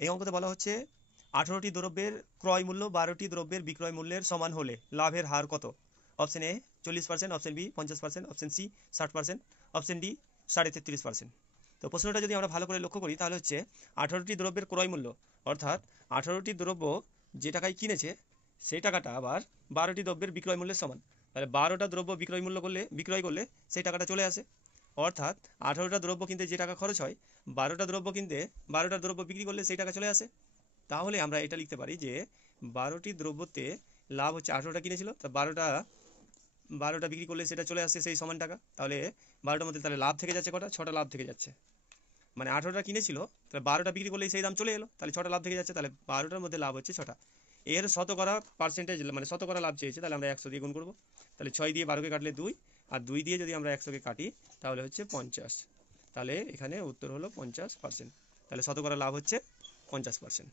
এই অঙ্কতে বলা হচ্ছে 18টি দ্রব্যের ক্রয় মূল্য 12টি দ্রব্যের বিক্রয় মূল্যের সমান হলে লাভের হার কত? Option A 40%, option B 50%, option C 60%, option D 33.5%। তো প্রশ্নটা যদি আমরা ভালো করে লক্ষ্য করি তাহলে হচ্ছে 18টি দ্রব্যের ক্রয় মূল্য, অর্থাৎ 18টি দ্রব্য যে টাকায় কিনেছে সেই টাকাটা আবার 12টি দ্রব্যের বিক্রয় মূল্যের সমান। তাহলে 12টা দ্রব্য বিক্রয় করলে সেই টাকাটা চলে আসে। অর্থাৎ 18টা দ্রব্য কিনতে যে টাকা খরচ হয়, 12টা দ্রব্য কিনতে 12টা দ্রব্য বিক্রি করলে সেই টাকা চলে আসে। তাহলে আমরা এটা লিখতে পারি যে 12টি দ্রব্যতে লাভ হচ্ছে 18টা কিনেছিল, তা 12টা বিক্রি করলে সেটা চলে আসছে সেই সমান টাকা। তাহলে 12টার মধ্যে তাহলে লাভ থেকে যাচ্ছে কটা? 6টা লাভ থেকে যাচ্ছে। মানে 18টা কিনেছিল, তাহলে 12টা বিক্রি করলেই সেই দাম চলে এলো, তাহলে 6টা লাভ থেকে যাচ্ছে। তাহলে 12টার মধ্যে লাভ হচ্ছে 6টা। এর শতকরা পার্সেন্টেজ মানে শতকরা লাভ চেয়েছে, তাহলে আমরা 100 দিয়ে গুণ করবো। তাহলে 6 দিয়ে 12কে কাটলে 2, আর 2 দিয়ে যদি আমরা 100কে কাটি তাহলে হচ্ছে 50। তাহলে এখানে উত্তর হলো 50%। তাহলে শতকরা লাভ হচ্ছে 50%।